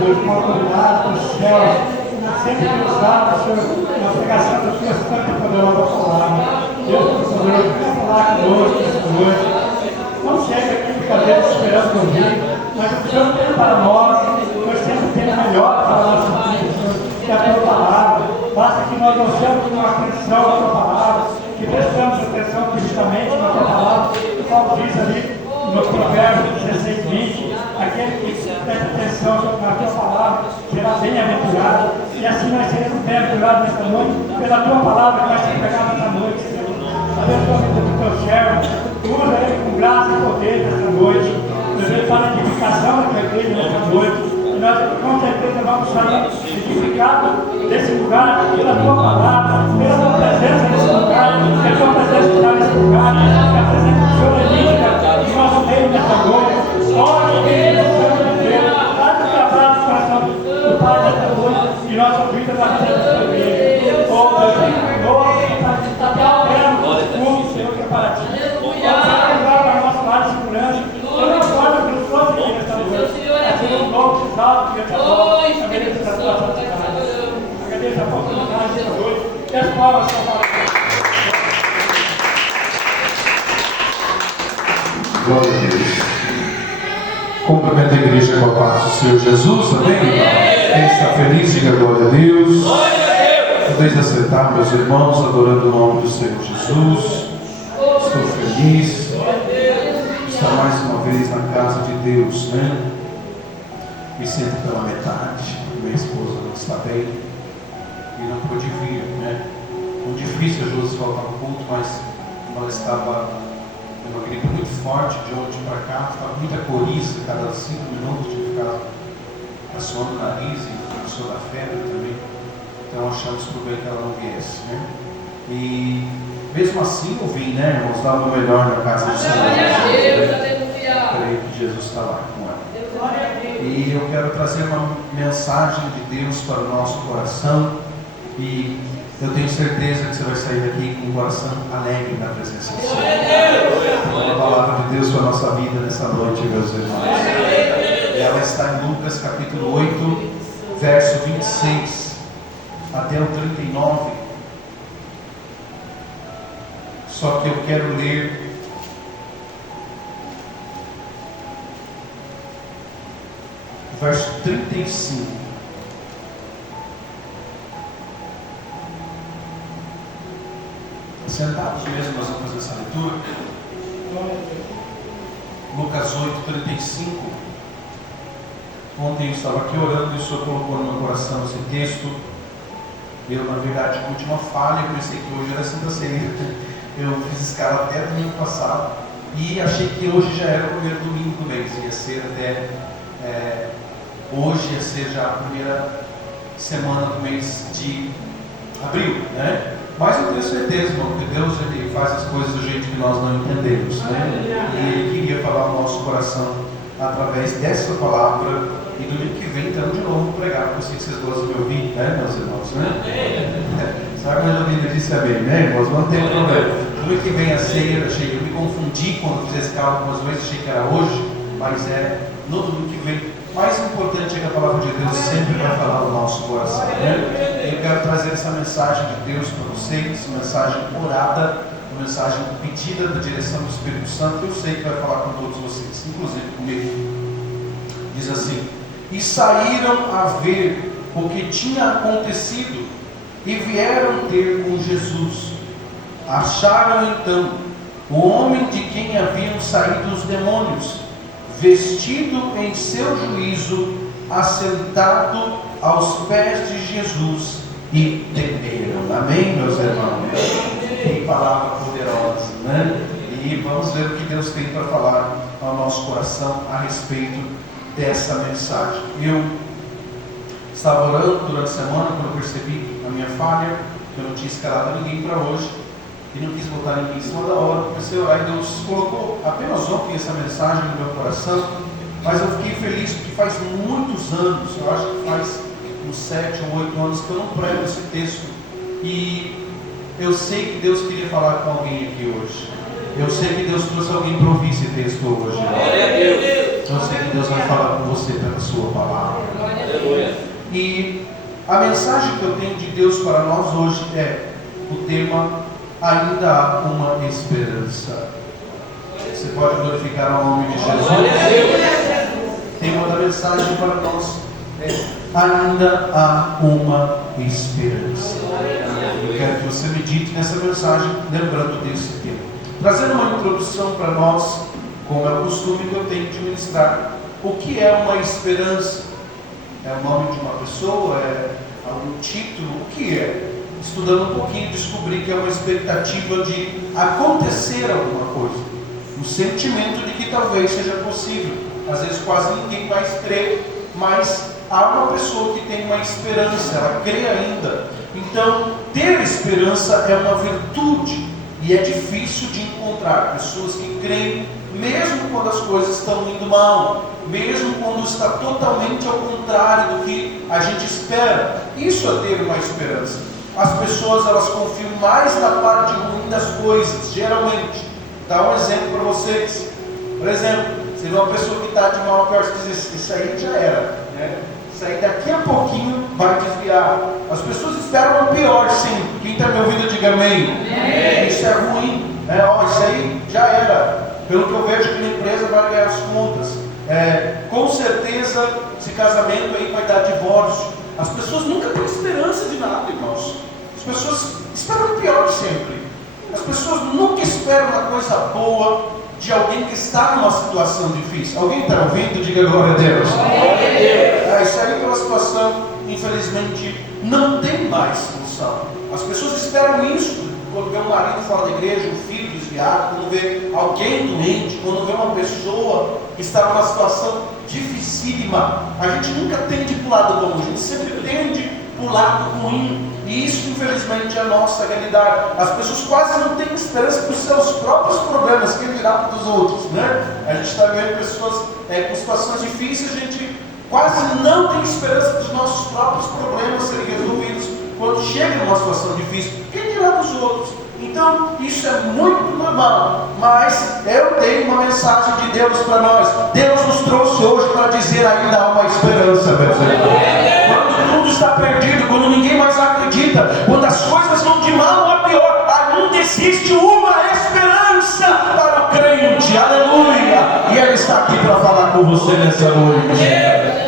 Deus, com a autoridade dos céus, sempre que usar, Senhor, na pregação da tua santa e poderosa palavra. Deus, por favor, venha falar conosco esta noite. Não chega aqui de cadeira esperando ouvir, mas o Senhor tem para nós sempre tem o melhor para a nossa vida, Senhor, que é a tua palavra. Basta que nós ouçamos com atenção a tua palavra, que prestamos atenção justamente na tua palavra, como diz ali no Provérbio 16:20, aquele que presta atenção na tua palavra será bem-aventurado, e assim nós seremos bem-aventurados nesta noite, pela tua palavra que vai ser pregada esta noite, Senhor. Abençoa a vida do teu servo, usa ele com graça e poder nesta noite, Deus, para a edificação da tua igreja nesta noite. Nós com certeza vamos sair edificados desse lugar pela tua palavra, pela tua presença nesse lugar, pela tua presença está nesse lugar, a presença do Senhor é no nosso meio nessa noite. Ora, Deus, Senhor de Deus, faz o trabalho do coração do Pai nessa noite e nossa vida vai ser distribuída. Oh, Deus, está trabalhando o Senhor que é para ti. Vamos levar para o nosso lado de segurança. Eu não guardo que eu sou aqui nessa noite. Um novo salto que eu te adoro. Agradeço a tua santidade. Agradeço a oportunidade de hoje. E as palavras são para glória a Deus. Cumprimento a igreja com a paz do Senhor Jesus, amém? Quem está feliz, diga glória a Deus. Podeis assentar, meus irmãos, adorando o nome do Senhor Jesus. Estou feliz de estar mais uma vez na casa de Deus, né? E sempre pela metade. Minha esposa não está bem e não pôde vir, né? Muito difícil a Josi faltar no culto, mas ela estava uma gripe muito forte de ontem para cá, estava muita coriza, cada 5 minutos tinha que ficar assoando o nariz e começou a dar febre também. Então achamos por bem que ela não viesse, né? E mesmo assim eu vim, né, irmãos, dar o meu melhor na casa do Senhor. Creio que Jesus está lá com ela. E eu quero trazer uma mensagem de Deus para o nosso coração. E eu tenho certeza que você vai sair daqui com o coração alegre na presença do Senhor. A palavra de Deus para a nossa vida nessa noite, meus irmãos. E ela está em Lucas capítulo 8, verso 26 até o 39. Só que eu quero ler verso 35. Sentados mesmo, nós vamos fazer essa leitura. Lucas 8, 35. Ontem eu estava aqui orando e o Senhor colocou no meu coração esse texto. Eu, na verdade, com última falha, eu pensei que hoje era Santa Ceia. Eu fiz escala até domingo passado e achei que hoje já era o primeiro domingo do mês, ia ser até hoje, ia ser já a primeira semana do mês de abril, né? Mas eu tenho certeza, irmão, que Deus ele faz as coisas do jeito que nós não entendemos, né? E Ele queria falar no nosso coração através dessa palavra. E domingo que vem, então, de novo, pregar para vocês que vocês gostam de me ouvir, né, meus irmãos, né? Sabe quando a Bíblia disse amém, né, irmãos? Não tem problema. Domingo que vem a ceia, eu me confundi quando fiz esse carro algumas vezes, achei que era hoje, mas é no domingo que vem. Mais importante é que a palavra de Deus sempre vai falar no nosso coração, né? Eu quero trazer essa mensagem de Deus para vocês, uma mensagem orada, uma mensagem pedida da direção do Espírito Santo. Eu sei que vai falar com todos vocês, inclusive comigo. Diz assim: e saíram a ver o que tinha acontecido e vieram ter com Jesus. Acharam então o homem de quem haviam saído os demônios, vestido em seu juízo, assentado aos pés de Jesus, e temeram. Amém, meus irmãos? Que palavra poderosa, né? E vamos ver o que Deus tem para falar ao nosso coração a respeito dessa mensagem. Eu estava orando durante a semana quando eu percebi a minha falha, que eu não tinha escalado ninguém para hoje e não quis botar ninguém em cima da hora. Comecei a orar e Deus colocou apenas ontem essa mensagem no meu coração, mas eu fiquei feliz porque faz muitos anos, eu acho que faz uns 7 ou 8 anos que eu não prego esse texto, e eu sei que Deus queria falar com alguém aqui hoje. Eu sei que Deus trouxe alguém para ouvir esse texto hoje. Eu sei que Deus vai falar com você pela sua palavra. E a mensagem que eu tenho de Deus para nós hoje é o tema: ainda há uma esperança. Você pode glorificar o nome de Jesus? O tema da mensagem para nós é: ainda há uma esperança. Eu quero que você medite nessa mensagem, lembrando desse tema, trazendo uma introdução para nós, como é o costume que eu tenho de ministrar. O que é uma esperança? É o nome de uma pessoa? É algum título? O que é? Estudando um pouquinho, descobri que é uma expectativa de acontecer alguma coisa, um sentimento de que talvez seja possível. Às vezes quase ninguém mais crê, mas há uma pessoa que tem uma esperança, ela crê ainda. Então, ter esperança é uma virtude, e é difícil de encontrar pessoas que creem mesmo quando as coisas estão indo mal, mesmo quando está totalmente ao contrário do que a gente espera. Isso é ter uma esperança. As pessoas, elas confiam mais na parte ruim das coisas, geralmente. Dá um exemplo para vocês. Por exemplo, você vê uma pessoa que está de mal, pior, você diz: isso aí já era, né? Isso aí daqui a pouquinho vai desviar. As pessoas esperam o pior sempre. Quem está me ouvindo, diga amém. Isso é ruim, isso aí já era. Pelo que eu vejo, que na empresa vai ganhar as contas. Com certeza esse casamento aí vai dar divórcio. As pessoas nunca têm esperança de nada, irmãos. As pessoas esperam o pior sempre. As pessoas nunca esperam uma coisa boa de alguém que está numa situação difícil. Alguém está ouvindo? Diga glória a Deus. Isso aí, pela situação, infelizmente, não tem mais solução. As pessoas esperam isso quando vê um marido fora da igreja, um filho desviado, quando vê alguém doente, quando vê uma pessoa que está numa situação dificílima. A gente nunca tende para o lado bom, a gente sempre tende para o lado ruim. E isso, infelizmente, é a nossa realidade. As pessoas quase não têm esperança para os seus próprios problemas, quem dirá para os outros, né? A gente está vendo pessoas com situações difíceis, a gente quase não tem esperança para os nossos próprios problemas serem resolvidos quando chega numa situação difícil. Quem dirá para os outros? Então, isso é muito normal, mas eu tenho uma mensagem de Deus para nós. Deus nos trouxe hoje para dizer: ainda há uma esperança, meus irmãos. Quando tudo está perdido, quando ninguém mais acredita, quando as coisas vão de mal a pior, ainda existe uma esperança para o crente, aleluia! E Ele está aqui para falar com você nessa noite.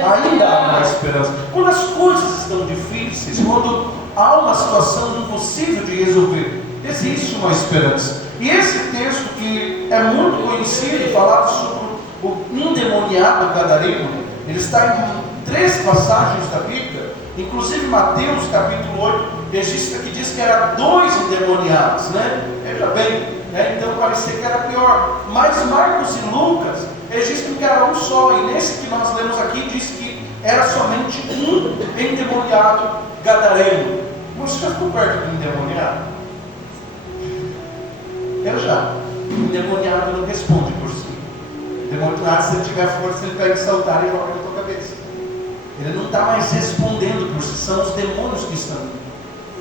Ainda há uma esperança. Quando as coisas estão difíceis, quando há uma situação impossível de resolver, existe uma esperança. E esse texto, que é muito conhecido, falado sobre o endemoniado gadareno, ele está em 3 passagens da Bíblia. Inclusive Mateus capítulo 8 registra que diz que era 2 endemoniados, né? Veja bem, né? Então parecia que era pior. Mas Marcos e Lucas registram que era um só, e nesse que nós lemos aqui diz que era somente um endemoniado gadareno. Você já ficou perto de um endemoniado? Eu já. O endemoniado não responde por si. O endemoniado, se ele tiver força, ele pega e saltar e joga na tua cabeça. Ele não está mais respondendo por si, são os demônios que estão.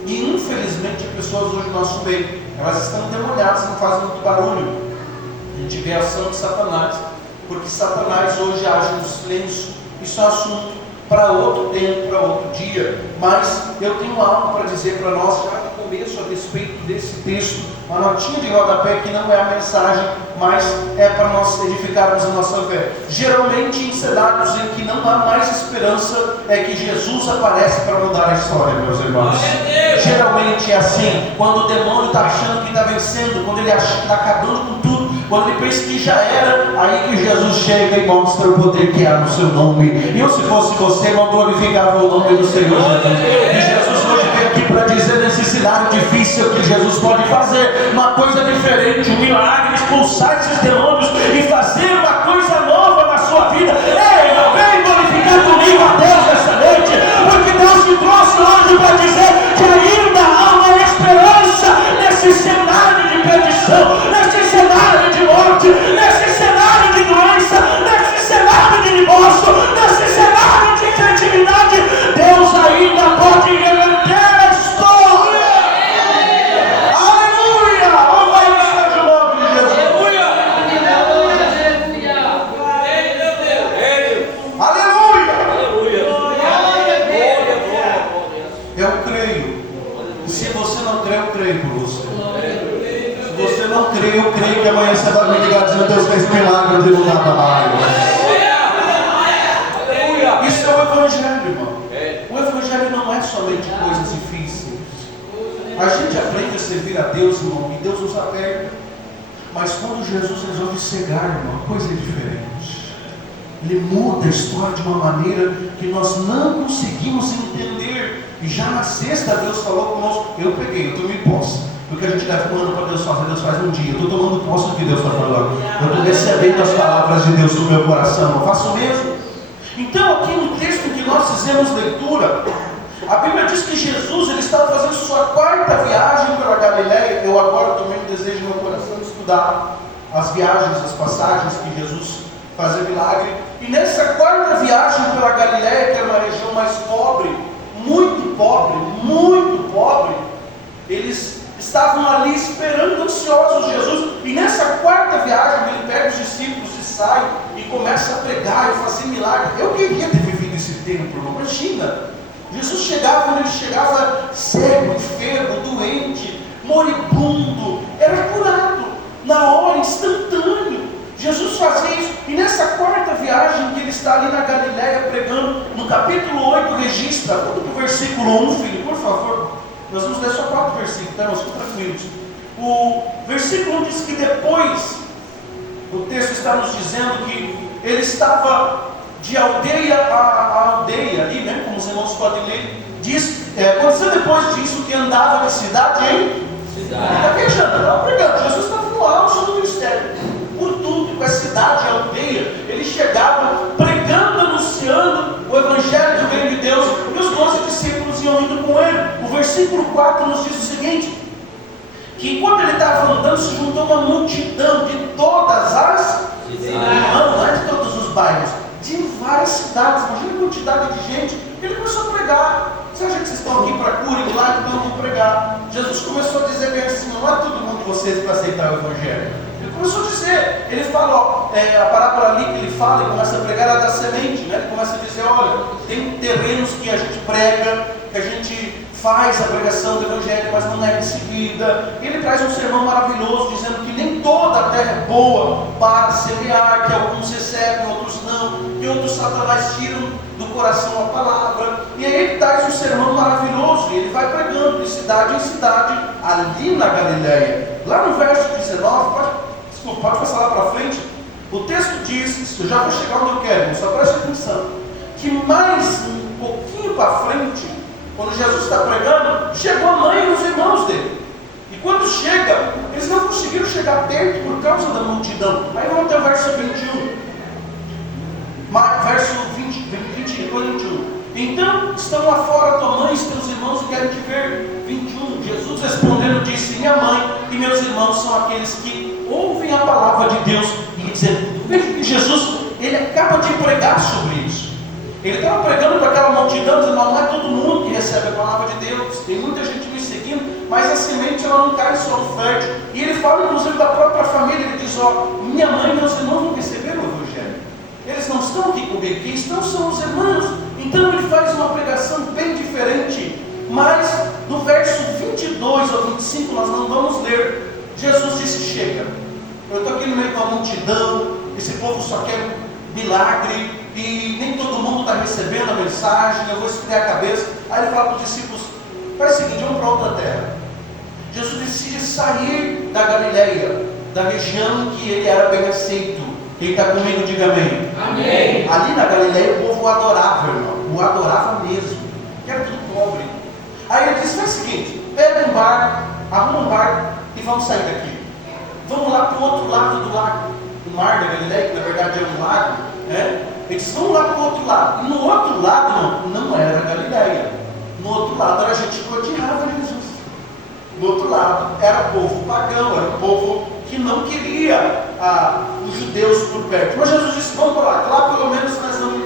E infelizmente as pessoas hoje no nosso meio, elas estão endemoniadas, não fazem muito barulho. A gente vê a ação de Satanás, porque Satanás hoje age no silêncio. Isso é um assunto para outro tempo, para outro dia. Mas eu tenho algo para dizer para nós já no começo a respeito desse texto. Uma notinha de rodapé que não é a mensagem, mas é para nós edificarmos a nossa fé. Geralmente em cenários em que não há mais esperança, é que Jesus aparece para mudar a história, meus irmãos. Geralmente é assim, quando o demônio está achando que está vencendo, quando ele acha que está acabando com tudo, quando ele pensa que já era, aí que Jesus chega e mostra o poder que há no seu nome. E eu, se fosse você, não glorificava o nome do Senhor Jesus. E Jesus hoje veio aqui para dizer nesse cenário difícil que Jesus pode fazer uma coisa diferente, um milagre, expulsar esses demônios e fazer uma coisa nova na sua vida. Ei, não vem glorificar comigo a Deus nessa noite, porque Deus me trouxe hoje para dizer que ainda há uma esperança nesse cenário de perdição, nesse cenário de morte, nesse cenário de doença, nesse cenário de divórcio, nesse cenário de incredulidade. Deus ainda pode reverter a história. Aleluia! Louvado seja o nome de Jesus. amanhã você vai me ligar dizendo: Deus fez milagre, eu não estava mais. Isso é o Evangelho, irmão. O Evangelho não é somente coisas difíceis. A gente aprende a servir a Deus, irmão, e Deus nos aperta. Mas quando Jesus resolve cegar, irmão, a coisa é diferente. Ele muda a história de uma maneira que nós não conseguimos entender. E já na sexta Deus falou conosco. Eu tomei posse. Porque a gente deve falando para Deus fazer, Deus faz um dia. Eu estou tomando posse do que Deus está falando. Eu estou recebendo as palavras de Deus no meu coração. Eu faço o mesmo. Então aqui no texto que nós fizemos leitura, a Bíblia diz que Jesus ele estava fazendo sua quarta viagem pela Galileia. Eu agora tomei um desejo no meu coração de estudar as viagens, as passagens que Jesus fazia milagre. E nessa quarta viagem pela Galileia, que é uma região mais pobre, muito pobre, eles estavam ali esperando ansiosos Jesus. E nessa quarta viagem ele pega os discípulos e sai e começa a pregar e fazer milagre. Eu queria ter vivido esse tempo, irmão. Imagina, Jesus chegava, quando ele chegava cego, enfermo, doente, moribundo, era curado na hora, instantâneo. Jesus fazia isso. E nessa quarta viagem que ele está ali na Galileia pregando, no capítulo 8 registra, vamos para o versículo 1, filho, por favor. Nós vamos ler só 4 versículos, tá? Nós ficamos tranquilos. O versículo 1 diz que depois, o texto está nos dizendo que ele estava de aldeia a aldeia, ali, né? Como os irmãos podem ler. Diz, aconteceu depois disso que andava de cidade em cidade. Ele está viajando, estava pregando. Jesus estava no auge do ministério. Por tudo, com a cidade, a aldeia, ele chegava pregando, anunciando o Evangelho do Reino de Deus, e os 12 discípulos iam indo com ele. O versículo 4 nos diz o seguinte: que enquanto ele estava andando, se juntou uma multidão de todas as cidades, não é de todos os bairros, de várias cidades. Imagina a quantidade de gente. Ele começou a pregar. Você acha que vocês estão aqui para cura e lá, então eu vou pregar? Jesus começou a dizer bem assim: não é todo mundo de vocês para aceitar o Evangelho. Ele começou a dizer, ele fala, a parábola ali que ele fala, ele começa a pregar a da semente, né? Ele começa a dizer: olha, tem terrenos que a gente prega, que a gente faz a pregação do Evangelho, mas não é recebida. Ele traz um sermão maravilhoso, dizendo que nem toda a terra é boa para semear, que alguns recebem, outros não, que outros Satanás tiram do coração a palavra. E aí ele traz um sermão maravilhoso, e ele vai pregando de cidade em cidade, ali na Galileia. Lá no verso 19, pode passar lá para frente, o texto diz, eu já vou chegar onde eu quero, só preste atenção, que mais um pouquinho para frente, quando Jesus está pregando, chegou a mãe e os irmãos dele. E quando chega, eles não conseguiram chegar perto por causa da multidão. Aí vamos até o verso 21. Verso 21. Então, estão lá fora tua mãe e teus irmãos e querem te ver. 21. Jesus respondendo disse: minha mãe e meus irmãos são aqueles que ouvem a palavra de Deus e dizem. Veja que Jesus, ele acaba de pregar sobre isso. Ele estava pregando para aquela multidão, dizendo: não é todo mundo que recebe a palavra de Deus, tem muita gente me seguindo, mas a semente ela não cai em solo fértil. E ele fala inclusive da própria família, ele diz: ó, minha mãe e meus irmãos não receberam o Evangelho, eles não estão aqui comigo, quem estão são os irmãos. Então ele faz uma pregação bem diferente, mas no verso 22 ou 25 nós não vamos ler. Jesus disse: chega, eu estou aqui no meio de uma multidão, esse povo só quer milagre, e nem todo mundo está recebendo a mensagem, eu vou esfriar a cabeça. Aí ele fala para os discípulos: faz o seguinte, vamos para outra terra. Jesus decide sair da Galileia, da região que ele era bem aceito. Quem está comigo, diga amém. Amém. Ali na Galileia o povo o adorava, irmão, o adorava mesmo, que era tudo pobre. Aí ele disse: faz o seguinte, pega um barco, arruma um barco e vamos sair daqui. Vamos lá para o outro lado do lago, do mar da Galileia, que na verdade é um lago, né? Eles vão lá para o outro lado. E no outro lado não era Galileia. No outro lado era gente que odiava Jesus. No outro lado era povo pagão, era um povo que não queria os judeus por perto. Mas Jesus disse: vamos para lá, lá pelo menos nós vamos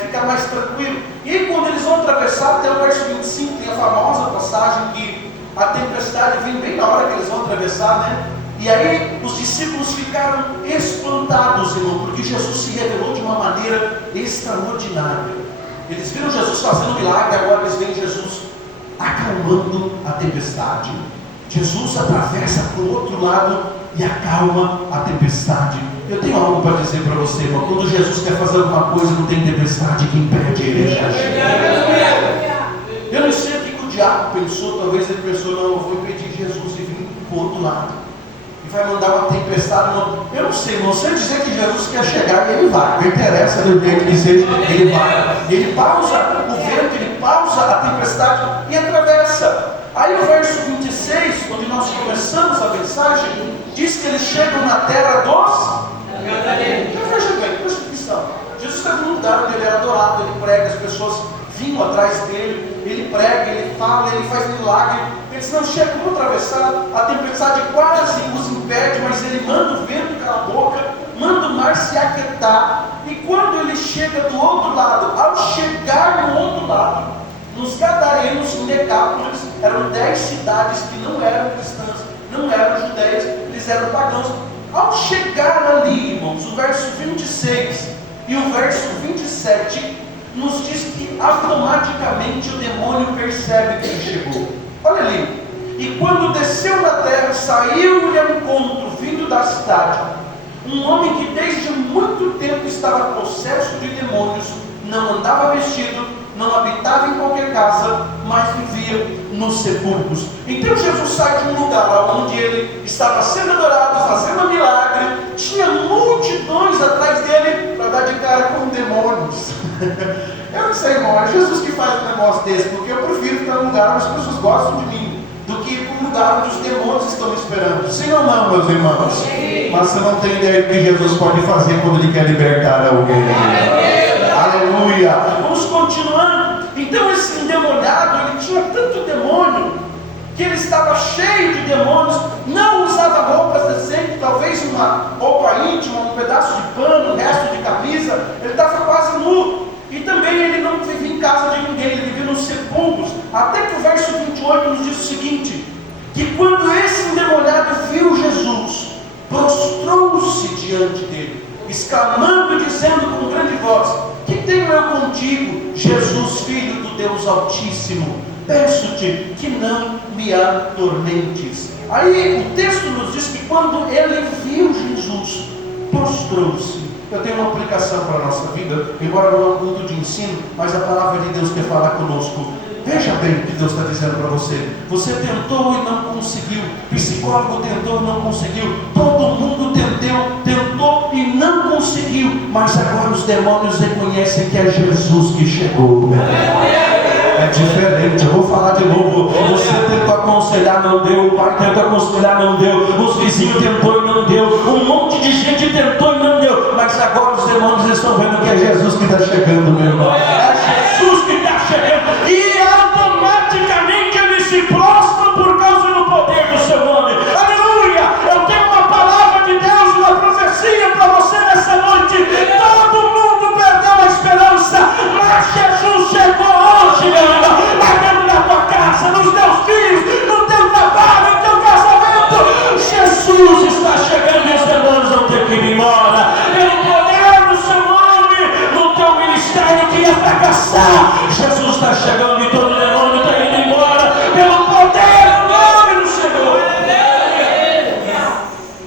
ficar mais tranquilo. E aí, quando eles vão atravessar, até o verso 25, tem a famosa passagem que a tempestade vem bem na hora que eles vão atravessar, né? E aí os discípulos ficaram espantados, irmão, porque Jesus se revelou de uma maneira extraordinária. Eles viram Jesus fazendo milagre, agora eles veem Jesus acalmando a tempestade. Jesus atravessa para o outro lado e acalma a tempestade. Eu tenho algo para dizer para você, irmão. Quando Jesus quer fazer alguma coisa, não tem tempestade que impede ele de agir. Eu não sei o que o diabo pensou. Talvez ele pensou: não, eu vou impedir Jesus de vir para o outro lado, e vai mandar uma tempestade. Eu não sei, irmão. Se ele dizer que Jesus quer chegar, ele vai. Não interessa do jeito que seja, ele vai. Ele pausa o vento, ele pausa a tempestade e atravessa. Aí o verso 26, onde nós começamos a mensagem, diz que eles chegam na terra dos Gadarenos. Então veja bem, presta atenção. Jesus estava num lugar onde ele era adorado, ele prega, as pessoas vinham atrás dele, ele prega, ele fala, ele faz milagre. Eles não chegam a atravessar, a tempestade quase os impede, mas ele manda o vento calar a boca, manda o mar se aquietar. E quando ele chega do outro lado, ao chegar no outro lado, nos Gadarenos, em Decápolis, eram 10 cidades que não eram cristãs, não eram judeias, eles eram pagãos. Ao chegar ali, irmãos, o verso 26 e o verso 27 nos diz que automaticamente o demônio percebe que ele chegou. Olha ali. E quando desceu da terra, saiu-lhe ao encontro, vindo da cidade, um homem que desde muito tempo estava possesso de demônios, não andava vestido, não habitava em qualquer casa, mas vivia nos sepulcros. Então Jesus sai de um lugar onde ele estava sendo adorado, fazendo milagre, tinha multidões atrás dele para dar de cara com demônios. Eu não sei, irmão, é Jesus que faz um negócio desse, porque eu prefiro ficar num lugar onde as pessoas gostam de mim do que ir para um lugar onde os demônios estão me esperando. Sim ou não, meus irmãos? Sim. Mas você não tem ideia do que Jesus pode fazer quando ele quer libertar alguém. Aleluia! Vamos continuando. Então esse endemoniado, ele tinha tanto demônio, que ele estava cheio de demônios, não usava roupas decentes, talvez uma roupa íntima, um pedaço de pano, um resto de camisa, ele estava quase nu. E também ele não vivia em casa de ninguém, ele vivia nos sepulcros. Até que o verso 28 nos diz o seguinte: que quando esse endemoniado viu Jesus, prostrou-se diante dele, exclamando e dizendo com grande voz: que tenho eu contigo, Jesus, Filho do Deus Altíssimo? Peço-te que não me atormentes. Aí o texto nos diz que quando ele viu Jesus, prostrou-se. Eu tenho uma aplicação para a nossa vida, embora não é um culto de ensino, mas a palavra de Deus quer falar conosco. Veja bem o que Deus está dizendo para você. Você tentou e não conseguiu. Psicólogo tentou e não conseguiu. Todo mundo tentou e não conseguiu. Mas agora os demônios reconhecem que é Jesus que chegou. É diferente. Eu vou falar de novo. Você tentou aconselhar, não deu. O pai tentou aconselhar, não deu. Os vizinhos tentou e não deu. Um monte de gente tentou e não deu. Mas agora os demônios estão vendo que é Jesus que está chegando, meu irmão. É Jesus que está chegando. E automaticamente eles se prostram por causa do poder do seu nome. Aleluia! Eu tenho uma palavra de Deus, uma profecia para você nessa noite. Todo mundo perdeu a esperança, mas Jesus chegou hoje, meu irmão. Lá dentro da tua casa, nos teus filhos, no teu trabalho, no teu casamento. Jesus está chegando e os demônios vão ter que ir embora. Pelo poder do seu nome, no teu ministério que ia fracassar, Jesus está chegando e todo demônio está indo embora. Pelo poder do nome do Senhor.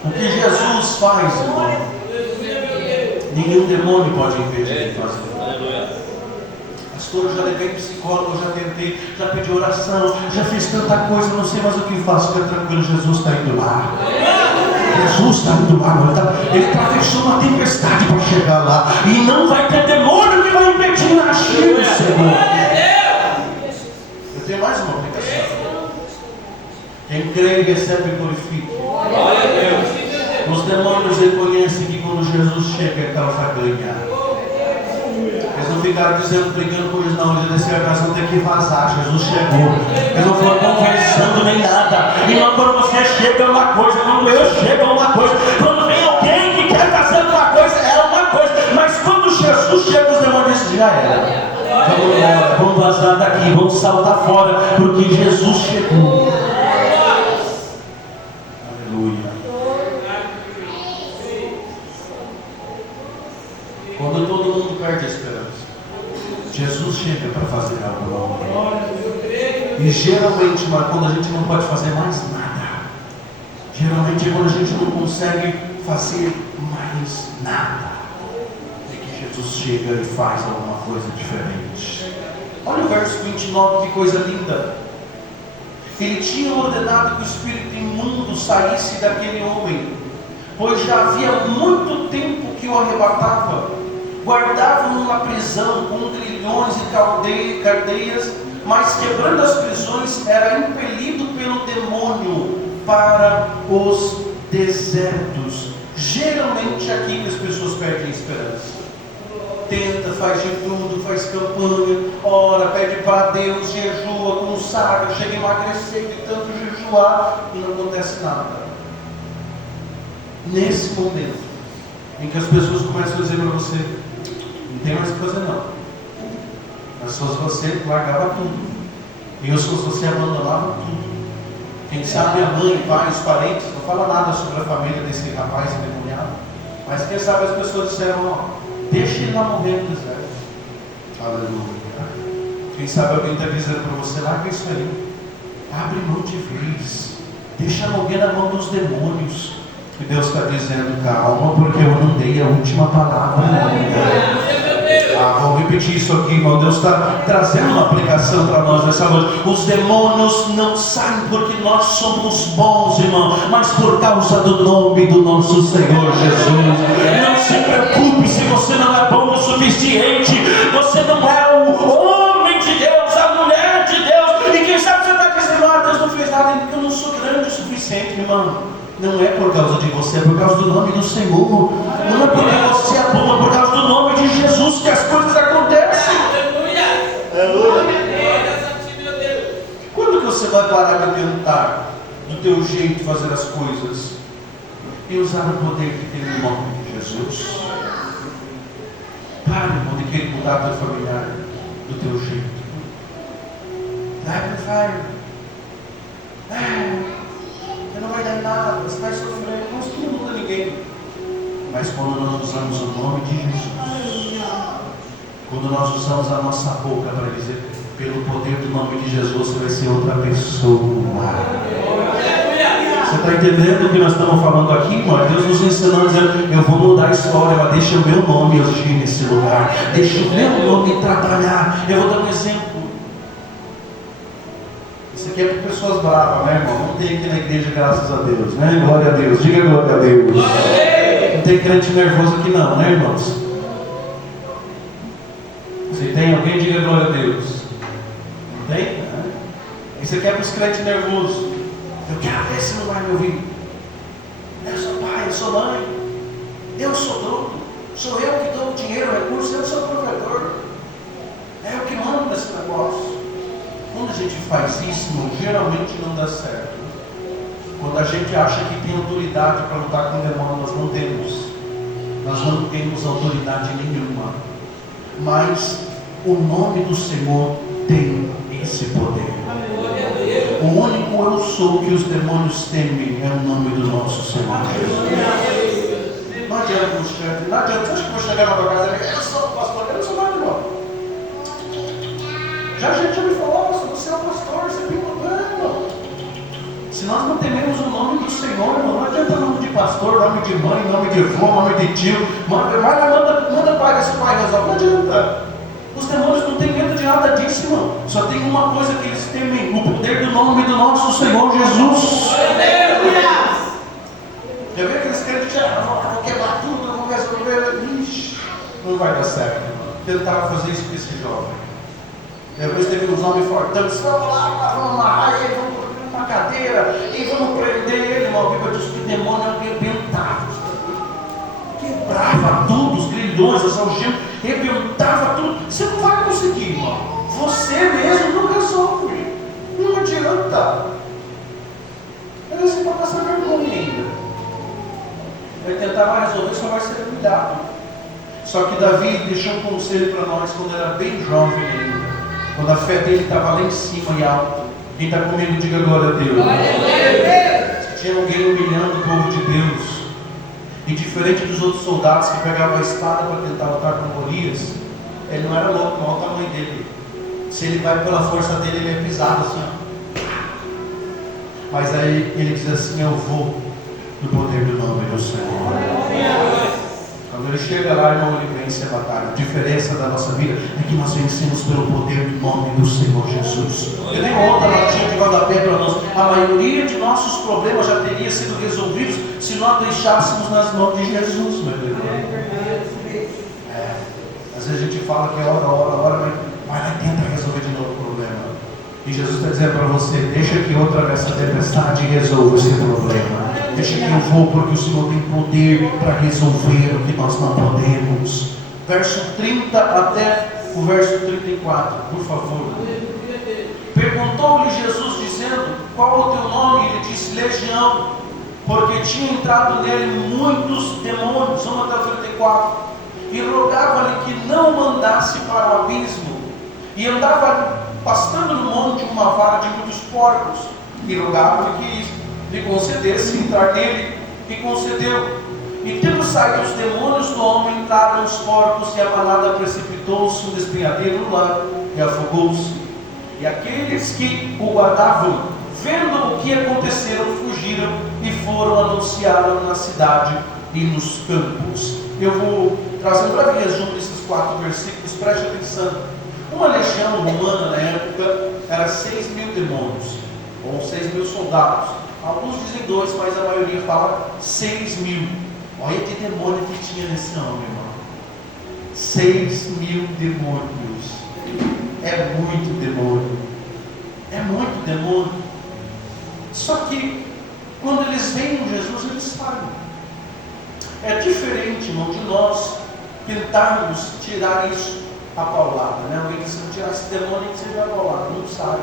O que Jesus faz, irmão, nenhum demônio pode impedir de fazer. Pastor, eu já levei psicólogo, eu já tentei, já pedi oração, já fiz tanta coisa, não sei mais o que faço. Fica tranquilo, Jesus está indo lá. Jesus está indo lá, ele atravessou uma tempestade para chegar lá. E não vai ter demônio que vai impedir a agir do Senhor. Eu tenho mais uma aplicação. Quem crê e recebe, glorifique. Os demônios reconhecem que quando Jesus chega é causa ganha. Eles não ficaram dizendo, brigando com eles, não. Eles disseram, nós vamos ter que vazar. Jesus chegou. Eles não foram conversando nem nada. E não, quando você chega é uma coisa, quando eu chego é uma coisa, quando vem alguém que quer fazer uma coisa, é uma coisa. Mas quando Jesus chega, os demônios dizem, já era. Vamos embora, vamos vazar daqui, vamos saltar fora, porque Jesus chegou. Aleluia. Quando todo mundo perde a esperança, Jesus chega para fazer algo novo. E geralmente, mas quando a gente não pode fazer mais nada, Geralmente é quando a gente não consegue fazer mais nada, é que Jesus chega e faz alguma coisa diferente. Olha o verso 29, que coisa linda. Ele tinha ordenado que o espírito imundo saísse daquele homem, pois já havia muito tempo que o arrebatava. Guardavam numa prisão com grilhões e cadeias, mas quebrando as prisões era impelido pelo demônio para os desertos. Geralmente aqui que as pessoas perdem a esperança. Tenta, faz de tudo, faz campanha, ora, pede para Deus, jejua, consagra, chega a emagrecer de tanto jejuar e não acontece nada. Nesse momento em que as pessoas começam a dizer para você: não tem mais o que fazer não. Mas se fosse você, largava tudo. E eu, se fosse você, abandonava tudo. Quem sabe a mãe, o pai, os parentes, não fala nada sobre a família desse rapaz endemoniado. Mas quem sabe as pessoas disseram: ó, deixa ele lá morrer no deserto. Aleluia. Quem sabe alguém está dizendo para você: larga isso aí. Abre mão de vez. Deixa morrer na mão dos demônios. E Deus está dizendo: calma, porque eu não dei a última palavra. Vou repetir isso aqui, irmão. Deus está trazendo uma aplicação para nós nessa noite. Os demônios não saem porque nós somos bons, irmão, mas por causa do nome do nosso Senhor Jesus. Não se preocupe se você não é bom o suficiente. Você não é o homem de Deus, a mulher de Deus. E quem sabe você está dizendo: ah, Deus não fez nada porque eu não sou grande o suficiente, irmão. Não é por causa de você, é por causa do nome do Senhor. Não é porque você é bom, é por causa do nome de Jesus que as coisas acontecem. Quando que você vai parar de tentar do teu jeito de fazer as coisas e usar o poder que tem no nome de Jesus? Pare, irmão, de querer mudar teu familiar do teu jeito. Não vai dar em nada, você vai sofrer. Não, isso não muda ninguém. Mas quando nós usamos o nome de Jesus, quando nós usamos a nossa boca para dizer: pelo poder do nome de Jesus, você vai ser outra pessoa. Você está entendendo o que nós estamos falando aqui, irmão? Deus nos ensinando, dizendo: eu vou mudar a história, mas deixa o meu nome agir nesse lugar, deixa o meu nome trabalhar. Eu vou dar um exemplo. Isso aqui é para pessoas bravas, né, irmão? Não tem aqui na igreja, graças a Deus, né? Glória a Deus, diga glória a Deus. Não tem crente nervoso aqui não, né, irmãos? Se tem alguém, diga glória a Deus. Não tem? Isso aqui é para os crentes nervosos. Eu quero ver se não vai me ouvir. Eu sou pai, eu sou mãe, eu sou dono, sou eu que dou o dinheiro, o recurso, eu sou o provedor. É eu que mando nesse negócio. Quando a gente faz isso, geralmente não dá certo. Quando a gente acha que tem autoridade para lutar com o demônio, nós não temos. Nós não temos autoridade nenhuma. Mas o nome do Senhor tem esse poder. O único eu sou que os demônios temem é o nome do nosso Senhor Jesus. Não adianta, não adianta. Você acha que eu vou chegar na tua casa e dizer: eu sou o pastor, eu não sou nada, irmão. Já a gente já me falou: você é o pastor, você tem problema. Se nós não tememos o nome do Senhor, irmão, não adianta nome de pastor, nome de mãe, nome de avô, nome de tio. Manda pai, esse pai resolve. Não adianta. Os demônios não têm medo de nada disso, irmão. Só tem uma coisa que eles temem: o poder do nome do nosso Senhor Jesus. Já vê aqueles crentes que vão quebrar tudo, vão resolver. Ixi, não vai dar certo. Tentaram fazer isso com esse jovem. Depois teve uns homens fortes: vamos lá, vamos amarrar ele, vamos colocar uma cadeira e vamos prender ele. Irmão, a Bíblia diz que o demônio arrebentava, quebrava tudo, os grilhões, as algemas, arrebentava tudo. Você não vai conseguir, irmão. Você mesmo não resolve. Não adianta. Aí você vai passar vergonha ainda. Vai tentar resolver, só vai ser humilhado. Só que Davi deixou um conselho para nós quando era bem jovem ainda. Quando a fé dele estava lá em cima e alta. Quem está comigo, diga glória a Deus. Se tinha alguém humilhando o povo de Deus, e diferente dos outros soldados que pegavam a espada para tentar lutar com Golias, ele não era louco, não, o tamanho dele. Se ele vai pela força dele, ele é pisado assim. Mas aí ele diz assim: eu vou no poder do nome do Senhor. Quando ele chega lá, irmão, ele vence a batalha. A diferença da nossa vida é que nós vencemos pelo poder do nome do Senhor Jesus. Eu dei outra notinha de rodapé para nós. A maioria de nossos problemas já teria sido resolvidos se nós deixássemos nas mãos de Jesus, meu irmão. Às vezes a gente fala que é hora, mas vai tenta resolver de novo o problema. E Jesus está dizendo para você: deixa que eu atravesse a tempestade e resolva esse problema. Deixa que eu vou, porque o Senhor tem poder para resolver o que nós não podemos. Verso 30 até o verso 34, por favor. Perguntou-lhe Jesus, dizendo: qual o teu nome? Ele disse: Legião, porque tinha entrado nele muitos demônios. Vamos até o 34. E rogava-lhe que não mandasse para o abismo. E andava pastando no monte uma vara de muitos porcos. E rogava-lhe que lhe concedesse entrar nele. E concedeu. E tendo saído os demônios do homem, entraram os porcos, e a manada precipitou-se um despenhadeiro no lago, e afogou-se. E aqueles que o guardavam, vendo o que aconteceram, fugiram e foram anunciá-lo na cidade e nos campos. Eu vou trazer um breve resumo desses 4 versículos, preste atenção. Uma legião romana na época era 6.000 demônios, ou 6.000 soldados. Alguns dizem 2, mas a maioria fala 6.000. Olha que demônio que tinha nesse homem, irmão. 6.000 demônios. É muito demônio. É muito demônio. Só que quando eles veem Jesus, eles saem. É diferente, irmão, de nós tentarmos tirar isso a paulada, né? Alguém diz: se não tirar esse demônio, você vai paulada. Não sai.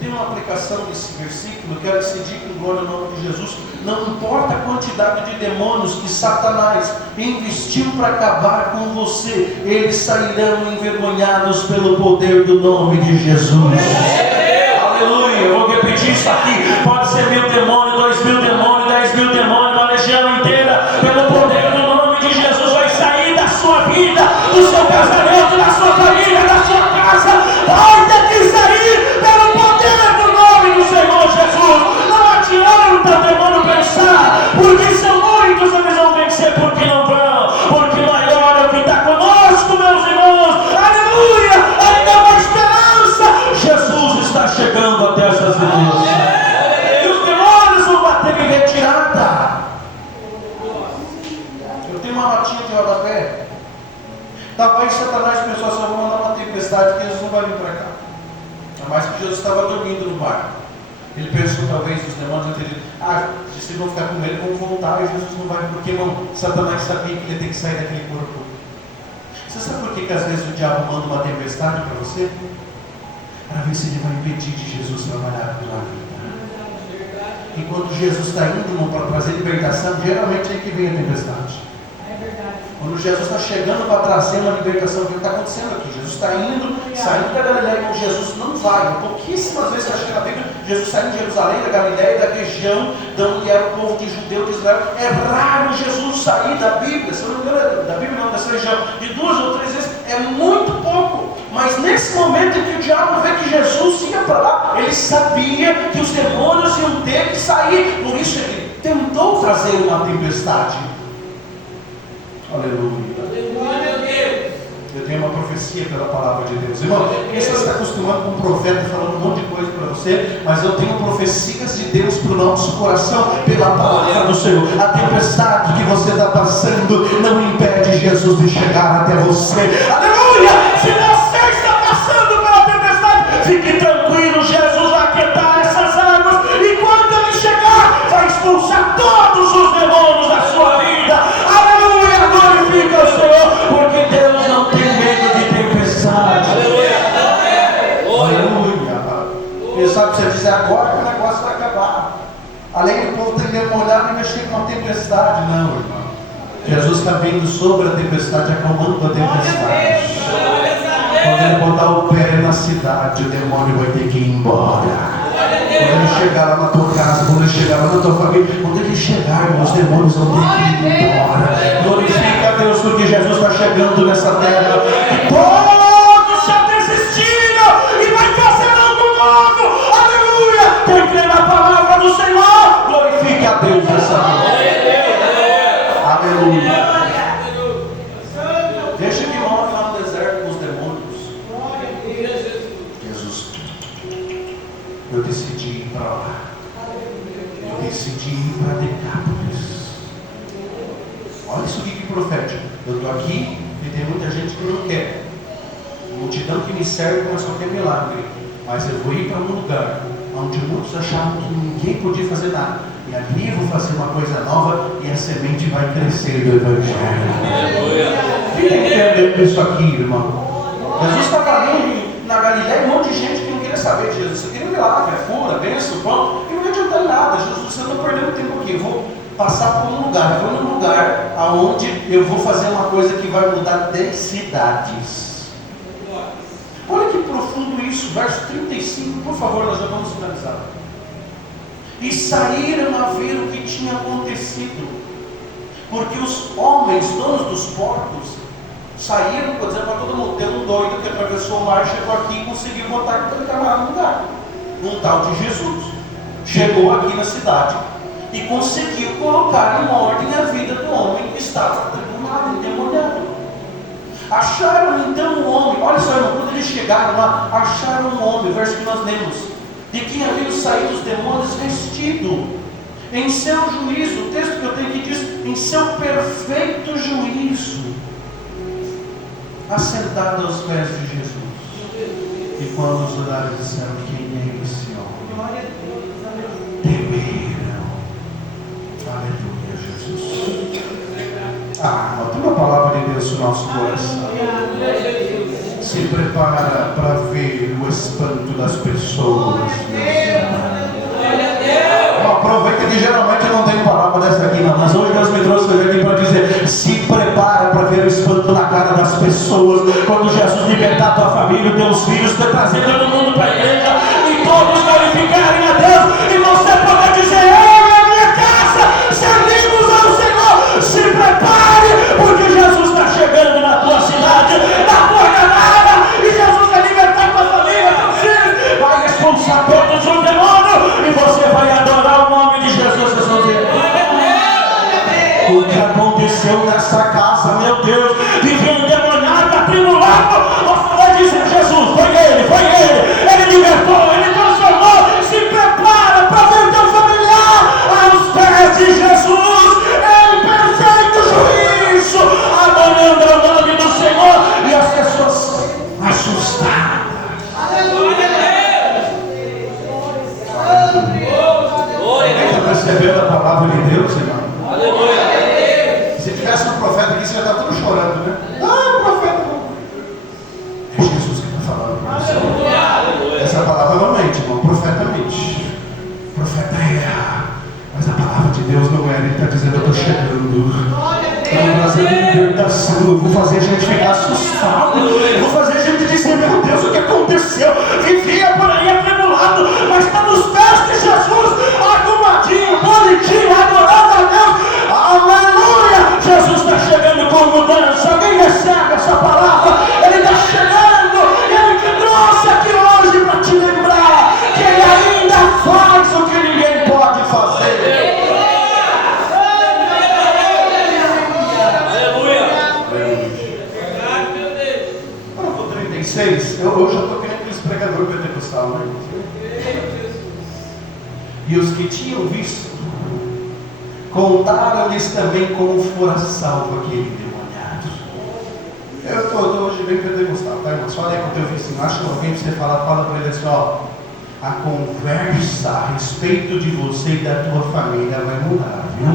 Tem uma aplicação desse versículo, eu quero que você diga em glória ao nome de Jesus. Não importa a quantidade de demônios que Satanás investiu para acabar com você, eles sairão envergonhados pelo poder do nome de Jesus. Aleluia. Eu vou repetir isso aqui. Pode ser 1.000 demônios, 2.000 demônios, 10.000 demônios, uma legião inteira, pelo poder do nome de Jesus vai sair da sua vida, do seu casamento, da sua família, da sua casa. Vai ter que sair pelo poder do nome do Senhor Jesus. Não adianta o demônio pensar, porque são muitos, eles vão vencer, porque não vão, porque maior é o que está conosco, meus irmãos. Aleluia, ainda há uma esperança. Jesus está chegando até essas igrejas, e os demônios vão bater em retirada. Eu tenho uma notinha de rodapé. Talvez Satanás pensou assim: eu vou mandar uma tempestade, porque Jesus não vai vir para cá. Mas que Jesus estava dormindo no mar. Ele pensou, talvez, os demônios entendiam: se vão ficar com medo, vão voltar, e Jesus não vai, porque não. Satanás sabia que ele tem que sair daquele corpo. Você sabe por que às vezes o diabo manda uma tempestade para você? Para ver se ele vai impedir de Jesus trabalhar na tua vida. E quando Jesus está indo, irmão, para trazer libertação, geralmente é que vem a tempestade. Quando Jesus está chegando para trazer uma libertação, o que está acontecendo aqui? Jesus está indo, saindo da Galileia, irmão. Jesus não vai. Pouquíssimas vezes está chegando a Bíblia, Jesus sai de Jerusalém, da Galileia, da região de onde era o povo de judeu de Israel. É raro Jesus sair da Bíblia, se eu não me engano, da Bíblia não, dessa região, de 2 ou 3 vezes, é muito pouco. Mas nesse momento em que o diabo vê que Jesus ia para lá, ele sabia que os demônios iam ter que sair. Por isso ele tentou trazer uma tempestade. Aleluia. Eu tenho uma profecia pela palavra de Deus. Irmão, quem você está acostumado com um profeta falando um monte de coisa para você, mas eu tenho profecias de Deus para o nosso coração pela palavra do Senhor. A tempestade que você está passando não impede Jesus de chegar até você. Aleluia! Se você está passando pela tempestade, fique tranquilo, Jesus vai aquietar essas águas, e quando ele chegar, vai expulsar todos os demônios da sua vida. Aleluia! Glorifica o Senhor, porque Deus não tem medo de tempestade. Aleluia! Ele sabe que você dizer agora que o negócio vai acabar. Além do povo ter demorado, ainda chega uma tempestade. Não, irmão. Jesus está vindo sobre a tempestade, acalmando a tempestade. Quando ele botar o pé na cidade, o demônio vai ter que ir embora. Quando ele chegar lá na tua casa, quando ele chegar lá na tua família, quando ele chegar, os demônios vão ter que ir embora. Glorifica a Deus, porque Jesus está chegando nessa terra. E todos já desistiram e vai fazer algo novo. Aleluia! Quem crê na palavra do Senhor, glorifique a Deus nessa terra. eu decidi ir para lá. Eu decidi ir para Decápolis. Olha isso aqui que profético. Eu estou aqui e tem muita gente que não quer. Multidão que me serve, mas só quer milagre. Mas eu vou ir para um lugar onde muitos achavam que ninguém podia fazer nada. E ali eu vou fazer uma coisa nova e a semente vai crescer do Evangelho. Quem está entendendo isso aqui, irmão? Jesus estava ali na Galileia, um monte de gente que não queria saber de Jesus. Você queria um milagre, cura, bênção, pão. E não ia adiantar nada. Jesus, você não está perdendo tempo aqui. Eu vou passar por um lugar. Eu vou num lugar onde eu vou fazer uma coisa que vai mudar 10 cidades. Olha que profundo isso. Verso 35, por favor, nós já vamos finalizar. E saíram a ver o que tinha acontecido. Porque os homens, donos dos portos, saíram, por exemplo, para todo mundo. Tem um doido que atravessou o mar, chegou aqui e conseguiu botar aquele camarada no lugar. Um tal de Jesus. Chegou aqui na cidade e conseguiu colocar em ordem a vida do homem que estava atribulado, endemoniado. Acharam então um homem, olha só, irmão, quando eles chegaram lá, acharam um homem, verso que nós lemos, de quem haviam saído os demônios, vestido em seu juízo. O texto que eu tenho aqui diz, em seu perfeito juízo, assentado aos pés de Jesus. E quando os olharam, disseram: quem é esse homem? Temeram. Aleluia, Jesus. Tem uma palavra de Deus no nosso coração. Se prepara para ver o espanto das pessoas. Aproveita que geralmente eu não tenho palavra dessa aqui não, mas hoje Deus me trouxe aqui para dizer: se prepara para ver o espanto na cara das pessoas quando Jesus libertar a tua família, os teus filhos, te trazer todo mundo para a igreja e todos glorificarem a Deus e você poder dizer: eu e a minha casa servimos ao Senhor. Se prepare, porque Jesus está chegando na tua cidade, na tua canada, e Jesus vai libertar a tua família, teus filhos, vai expulsar todos os demônios e você vai adorar o nome de Jesus. Vocês vão ver o que aconteceu nessa casa, meu Deus. Vivia endemoniado, atribulado. Você vai dizer: Jesus, foi ele libertou, ele transformou. Se prepara para ver o teu familiar aos pés de Jesus, em perfeito juízo, adorando o nome do Senhor, e as pessoas assustadas. Alguém está percebendo a palavra de Deus, irmão? Se tivesse um profeta aqui, você já está todo chorando, né? O profeta não. É Jesus que está falando com você. Essa palavra não mente, irmão. O profeta mente. O profeta erra. Mas a palavra de Deus não era. Ele está dizendo: eu estou chegando. Eu vou trazer libertação. Eu vou fazer a gente ficar assustado. Eu vou fazer a gente dizer: meu Deus, o que aconteceu? Vivia por aí atribulado, mas está nos pés de Jesus, arrumadinho, bonitinho, adorando a Deus. Aleluia! Jesus está chegando com mudança. Alguém recebe essa palavra? Ele está chegando. Ele te trouxe aqui hoje para te lembrar que Ele ainda faz o que ninguém pode fazer. Pronto, 36. Eu já estou querendo aqueles pregadores pentecostal, né? E os que tinham visto contaram-lhes também como fora salvo aquele endemoniado. Eu estou hoje bem pentecostal, tá, irmão? Fala aí com o teu vizinho, acha alguém para você falar, fala para ele assim: a conversa a respeito de você e da tua família vai mudar, viu?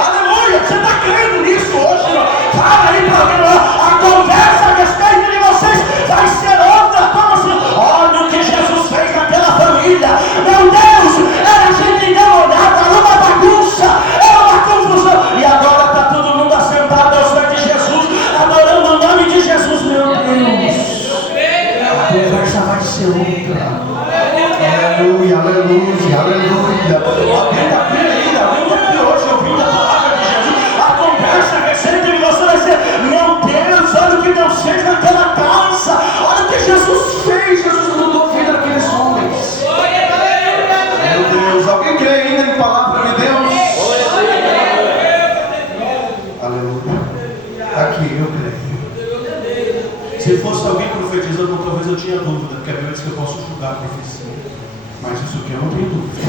Aleluia! Você está crendo nisso hoje, não? Fala aí para alguém: a conversa a respeito de vocês vai ser outra. Como assim? Olha o que Jesus fez naquela família. Meu Deus, era gente endemoniada, era uma bagunça, era uma confusão. E agora está todo mundo assentado aos pés de Jesus, adorando o nome de Jesus. Meu Deus, a conversa vai ser outra. Aleluia, aleluia, aleluia. Alguém está aqui ainda, alguém está aqui hoje ouvindo a palavra de Jesus. A conversa recente de você vai ser: meu Deus, olha o que Deus fez naquela casa, olha o que Jesus fez. Jesus mudou a vida daqueles homens. Meu Deus, alguém crê ainda em palavra de Deus? Aleluia. Aqui, eu creio. Se fosse alguém profetizando, talvez eu tinha dúvida, porque a Bíblia diz que eu posso julgar a profecia. Mas isso aqui eu não tenho dúvida.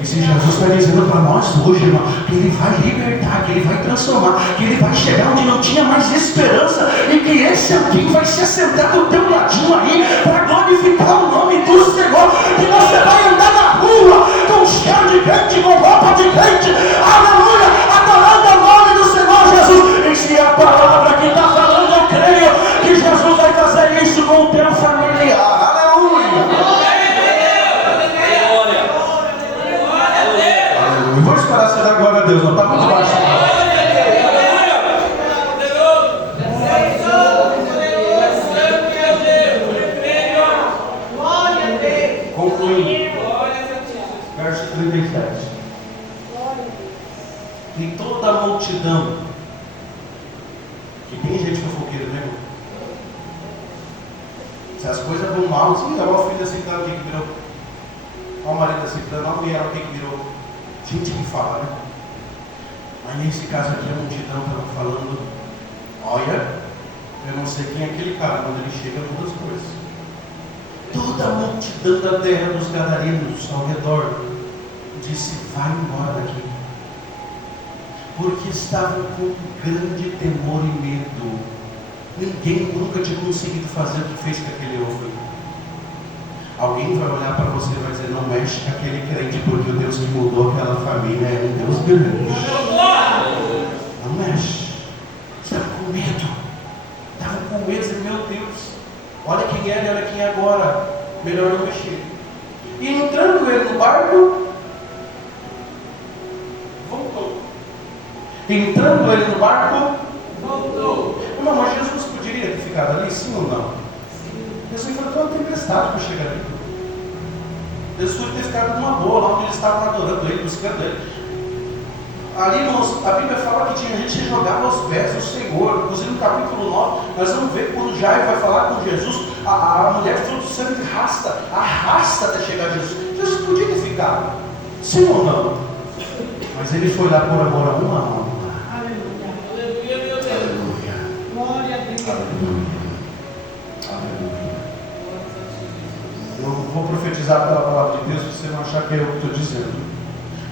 E se Jesus está dizendo para nós hoje, irmão, que Ele vai libertar, que Ele vai transformar, que Ele vai chegar onde não tinha mais esperança, e que esse alguém vai se assentar do teu ladinho aí, para glorificar o nome do Senhor, que você vai andar na rua com cheiro de crente, com roupa de crente, aleluia, adorando o nome do Senhor Jesus. E se a palavra que está falando, eu creio que Jesus vai fazer isso com o teu familiar. Eu vou esperar você dar glória a Deus, não está muito baixo. Concluindo, verso 37. E toda a multidão, que tem gente fofoqueira, né, irmão? Se as coisas vão mal, sim, olha o filho da ciclana, o que virou? Olha o marido da ciclana, olha a mulher, o que virou? Gente que fala, né? Mas nesse caso aqui a multidão estava falando: olha, eu não sei quem é aquele cara, quando ele chega muda as coisas. Toda a multidão da terra dos gadarenos ao redor disse: vai embora daqui, porque estavam com grande temor e medo. Ninguém nunca tinha conseguido fazer o que fez com aquele homem. Alguém vai olhar para você e vai dizer: não mexe com aquele crente, porque o Deus que mudou aquela família é um Deus grande. Não mexe. Estavam com medo. Estavam com medo e, meu Deus, olha quem é, olha quem é agora. Melhor não mexer. E entrando ele no barco, voltou. Entrando ele no barco, voltou. Não, mas Jesus poderia ter ficado ali, sim ou não? Jesus enfrentou uma tempestade para chegar ali. Jesus podia ter ficado numa boa, lá onde eles estavam adorando ele, buscando ele. Ali, irmãos, a Bíblia fala que tinha gente que jogava aos pés do Senhor. Inclusive no capítulo 9, nós vamos ver quando Jairo vai falar com Jesus, a mulher de fruto do sangue arrasta até chegar a Jesus. Jesus podia ter ficado, sim ou não? Mas ele foi lá por amor a uma alma. Aleluia. Aleluia. Glória a Deus. Aleluia. Aleluia. Eu vou profetizar pela palavra de Deus, para você não achar que é eu que estou dizendo.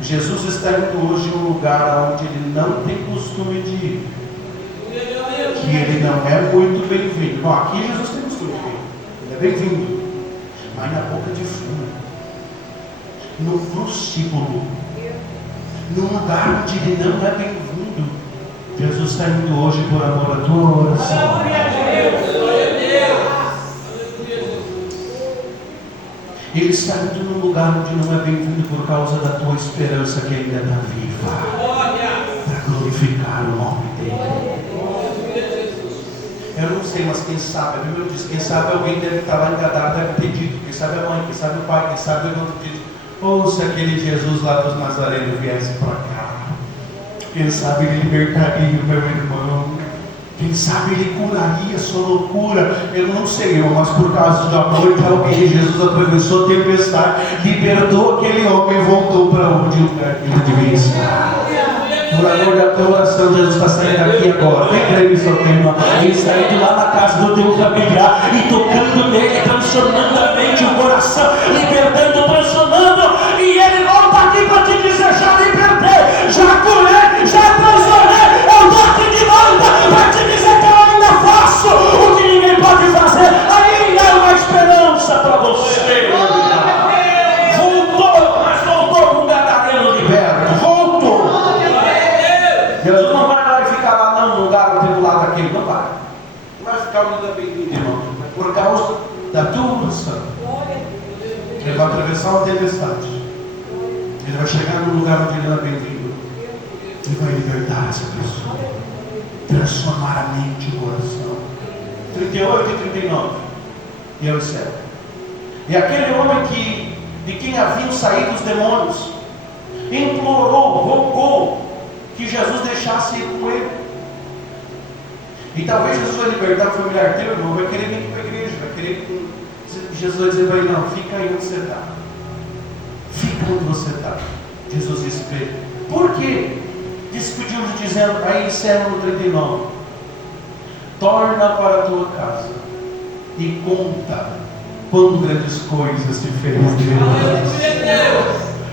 Jesus está indo hoje em um lugar onde ele não tem costume de ir, que ele não é muito bem-vindo. Bom, aqui Jesus tem costume de ir, ele é bem-vindo, mas na boca de fumo, no prostíbulo, num lugar onde ele não é bem-vindo. Jesus está indo hoje por amor à tua oração. Ele está indo num lugar onde não é bem-vindo por causa da tua esperança que ainda está viva, para glorificar o nome dele. Eu não sei, mas quem sabe, a Bíblia diz, quem sabe alguém deve estar lá em Gadara, deve ter dito, quem sabe a mãe, quem sabe o pai, quem sabe o outro dito: ou se aquele Jesus lá dos Nazarenos viesse para cá, quem sabe ele libertaria o meu irmão. Quem sabe ele curaria a sua loucura. Eu não sei, irmão, mas por causa do amor de alguém, Jesus atravessou a tempestade, libertou aquele homem e voltou para onde o lugar que ele devia estar. Por amor da tua oração, Jesus está saindo aqui agora. Quem crê nisso, irmão? Ele está indo lá na casa do teu familiar e tocando nele, transformando a mente, o coração, libertando, transformando. E ele volta aqui para te dizer: já libertei, já curei, já transformei. Eu estou aqui de volta para te dizer que eu ainda faço o que ninguém pode fazer. Ainda há uma esperança para você. Voltou, mas voltou com um gadareno liberto. Voltou. Jesus não vai lá e ficar lá não, no lugar tribulado daquele. Não vai. Não vai ficar onde não é bem-vindo, irmão. Por causa da tua oração. Ele vai atravessar uma tempestade. Ele vai chegar no lugar onde ele não é bem-vindo. Ele vai libertar essa pessoa, transformar a mente e o coração. 38 e 39. E eu encerro. E aquele homem de quem haviam saído os demônios implorou, rogou que Jesus deixasse ir com ele. E talvez Jesus vai libertar o familiar teu, irmão, vai querer vir para a igreja, vai querer. Jesus vai dizer para ele: não, fica aí onde você está. Fica onde você está. Jesus disse para ele: por quê? Despediu-lhe dizendo, aí encerra no 39: torna para a tua casa e conta quão grandes coisas se fez Deus.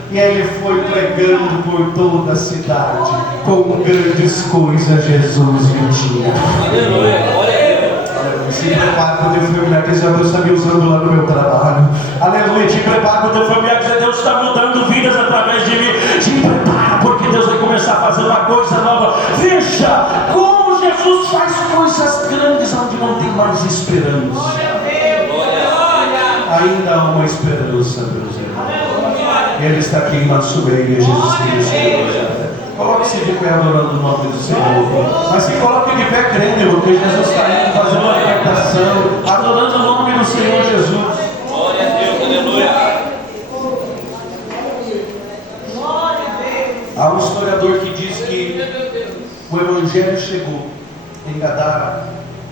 E aí ele foi pregando por toda a cidade, quão grandes coisas Jesus lhe tinha. Se prepara para o teu familiar, que Deus está me usando lá no meu trabalho. Aleluia, te prepara para o teu familiar, que Deus está mudando vidas através de mim. Te prepara, porque Deus vai começar a fazer uma coisa nova. Veja como Jesus faz coisas grandes onde não tem mais esperança. Ainda há uma esperança, meus irmãos. Ele está aqui em nosso meio, Jesus Cristo. Coloque-se de pé adorando o nome do Senhor. Mas se coloque de pé crendo, irmão, que Jesus está indo fazendo uma libertação, adorando o nome do Senhor Jesus. Glória a Deus, aleluia. Há um historiador que diz que o Evangelho chegou em Gadara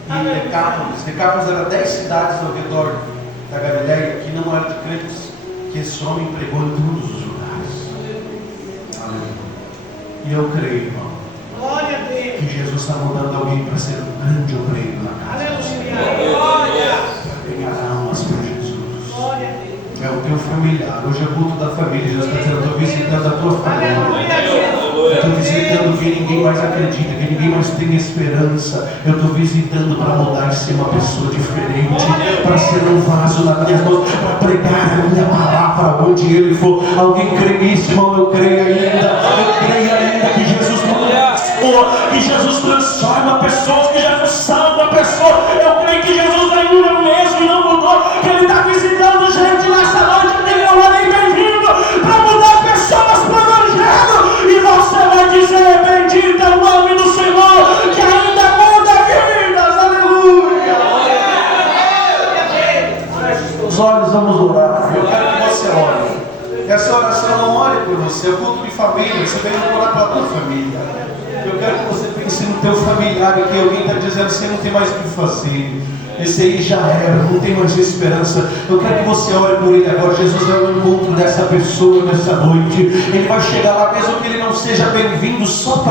e em Decápolis. Decápolis era 10 cidades ao redor da Galileia que não eram de crentes, que esse homem pregou em todos os lugares. Aleluia. E eu creio, irmão, que Jesus está mandando alguém para ser um grande obreiro na casa do Senhor. Para ganhar almas para Jesus. É o teu familiar. Hoje é o culto da família. Jesus está dizendo: eu estou visitando a tua família. Eu estou visitando quem ninguém mais acredita, quem ninguém mais tem esperança. Eu estou visitando para mudar e ser uma pessoa diferente, para ser um vaso nas minhas mãos, para pregar a minha palavra onde ele for. Alguém crê nisso, irmão? Eu creio ainda. Eu creio ainda que Jesus que Jesus transforma pessoas, que Jesus salva pessoas. Eu creio que Jesus ainda é o mesmo e não mudou, que Ele está visitando gente nessa noite, que Ele é um homem bem-vindo para mudar pessoas para o Evangelho. E você vai dizer: bendito é o nome do Senhor, que ainda muda vidas. Aleluia. Feche os olhos, vamos orar. Eu quero que você ore. Essa oração não ore por você, é o culto de família. Você vem orar pela tua família. Eu quero que você pense no teu familiar, que alguém está dizendo: você não tem mais o que fazer, esse aí já era, não tem mais esperança. Eu quero que você ore por ele agora. Jesus é o encontro dessa pessoa nessa noite. Ele vai chegar lá, mesmo que ele não seja bem-vindo, só para